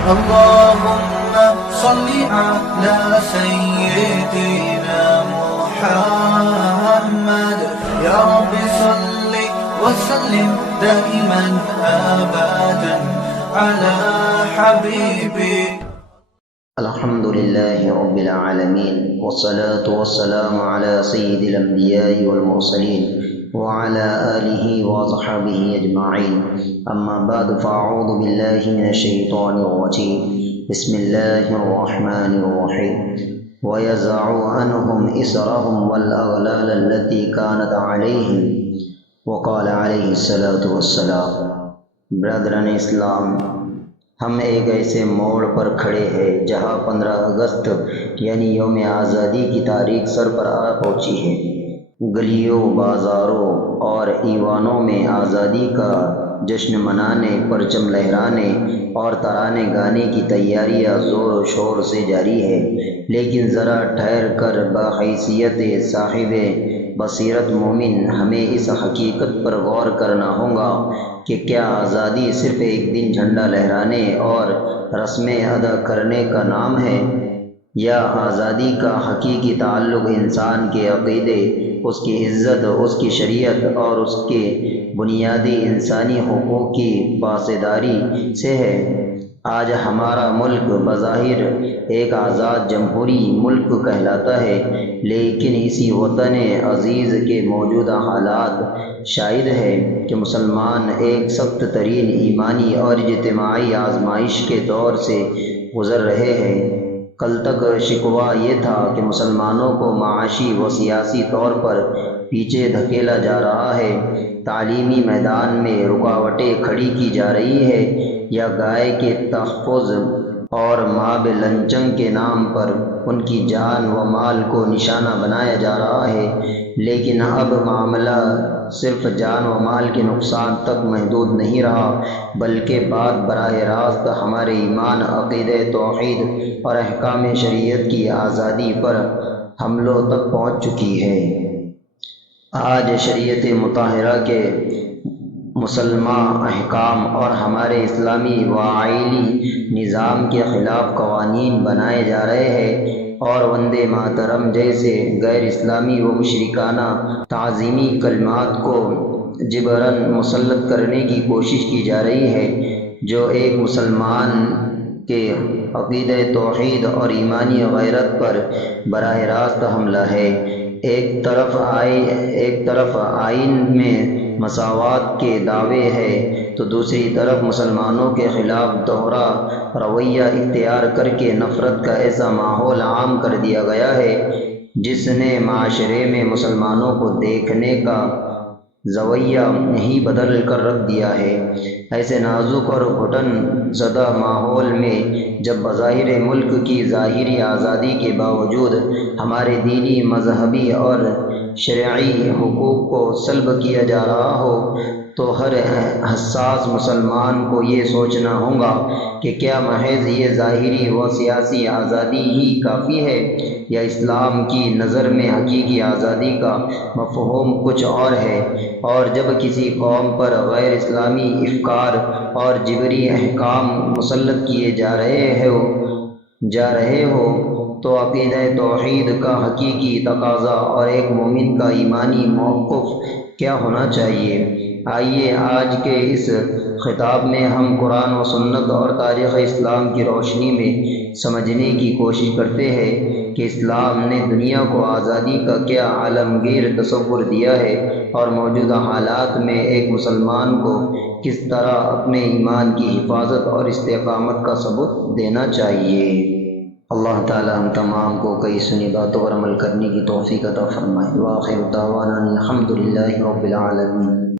اللهم صل على سيدنا محمد يا رب صل وسلم دائما أبدا على حبيبك. الحمد لله رب العالمين، والصلاة والسلام على سيد الأنبياء والمرسلين وعلى آله وصحبه أجمعين. أما بعد، فأعوذ بالله من الشيطان الرجيم. بسم الله الرحمن الرحيم. ويزع عنهم إسرهم والأغلال التي كانت عليهم وقال عليه الصلاة والسلام. برادران اسلام، ہم ایک ایسے موڑ پر کھڑے ہیں جہاں 15 اگست یعنی یوم آزادی کی تاریخ سر پر آ پہنچی ہے. گلیوں، بازاروں اور ایوانوں میں آزادی کا جشن منانے، پرچم لہرانے اور ترانے گانے کی تیاریاں زور و شور سے جاری ہے. لیکن ذرا ٹھہر کر بحیثیت صاحب بصیرت مومن ہمیں اس حقیقت پر غور کرنا ہوگا کہ کیا آزادی صرف ایک دن جھنڈا لہرانے اور رسمیں ادا کرنے کا نام ہے، یا آزادی کا حقیقی تعلق انسان کے عقیدے، اس کی عزت، اس کی شریعت اور اس کے بنیادی انسانی حقوق کی پاسداری سے ہے؟ آج ہمارا ملک بظاہر ایک آزاد جمہوری ملک کہلاتا ہے، لیکن اسی وطن عزیز کے موجودہ حالات شاہد ہے کہ مسلمان ایک سخت ترین ایمانی اور اجتماعی آزمائش کے دور سے گزر رہے ہیں. کل تک شکوہ یہ تھا کہ مسلمانوں کو معاشی و سیاسی طور پر پیچھے دھکیلا جا رہا ہے، تعلیمی میدان میں رکاوٹیں کھڑی کی جا رہی ہے، یا گائے کے تحفظ اور ماب لنچنگ کے نام پر ان کی جان و مال کو نشانہ بنایا جا رہا ہے. لیکن اب معاملہ صرف جان و مال کے نقصان تک محدود نہیں رہا، بلکہ بات براہ راست ہمارے ایمان، عقیدہ توحید اور احکام شریعت کی آزادی پر حملوں تک پہنچ چکی ہے. آج شریعت مطہرہ کے مسلمہ احکام اور ہمارے اسلامی و آئلی نظام کے خلاف قوانین بنائے جا رہے ہیں، اور وندے ماترم جیسے غیر اسلامی و مشرکانہ تعظیمی کلمات کو جبراً مسلط کرنے کی کوشش کی جا رہی ہے، جو ایک مسلمان کے عقیدہ توحید اور ایمانی غیرت پر براہ راست حملہ ہے. ایک طرف آئین میں مساوات کے دعوے ہیں، تو دوسری طرف مسلمانوں کے خلاف دوہرا رویہ اختیار کر کے نفرت کا ایسا ماحول عام کر دیا گیا ہے جس نے معاشرے میں مسلمانوں کو دیکھنے کا زاویہ ہی بدل کر رکھ دیا ہے. ایسے نازک اور گھٹن زدہ ماحول میں جب بظاہر ملک کی ظاہری آزادی کے باوجود ہمارے دینی، مذہبی اور شرعی حقوق کو سلب کیا جا رہا ہو، تو ہر حساس مسلمان کو یہ سوچنا ہوگا کہ کیا محض یہ ظاہری و سیاسی آزادی ہی کافی ہے، یا اسلام کی نظر میں حقیقی آزادی کا مفہوم کچھ اور ہے؟ اور جب کسی قوم پر غیر اسلامی افکار اور جبری احکام مسلط کیے جا رہے ہو تو عقیدہ توحید کا حقیقی تقاضا اور ایک مومن کا ایمانی موقف کیا ہونا چاہیے؟ آئیے آج کے اس خطاب میں ہم قرآن و سنت اور تاریخ اسلام کی روشنی میں سمجھنے کی کوشش کرتے ہیں کہ اسلام نے دنیا کو آزادی کا کیا عالمگیر تصور دیا ہے، اور موجودہ حالات میں ایک مسلمان کو کس طرح اپنے ایمان کی حفاظت اور استقامت کا ثبوت دینا چاہیے. اللہ تعالی ہم تمام کو کئی سنی باتوں پر عمل کرنے کی توفیق عطا فرمائے. وآخر دعوانا الحمد للہ رب العالمین.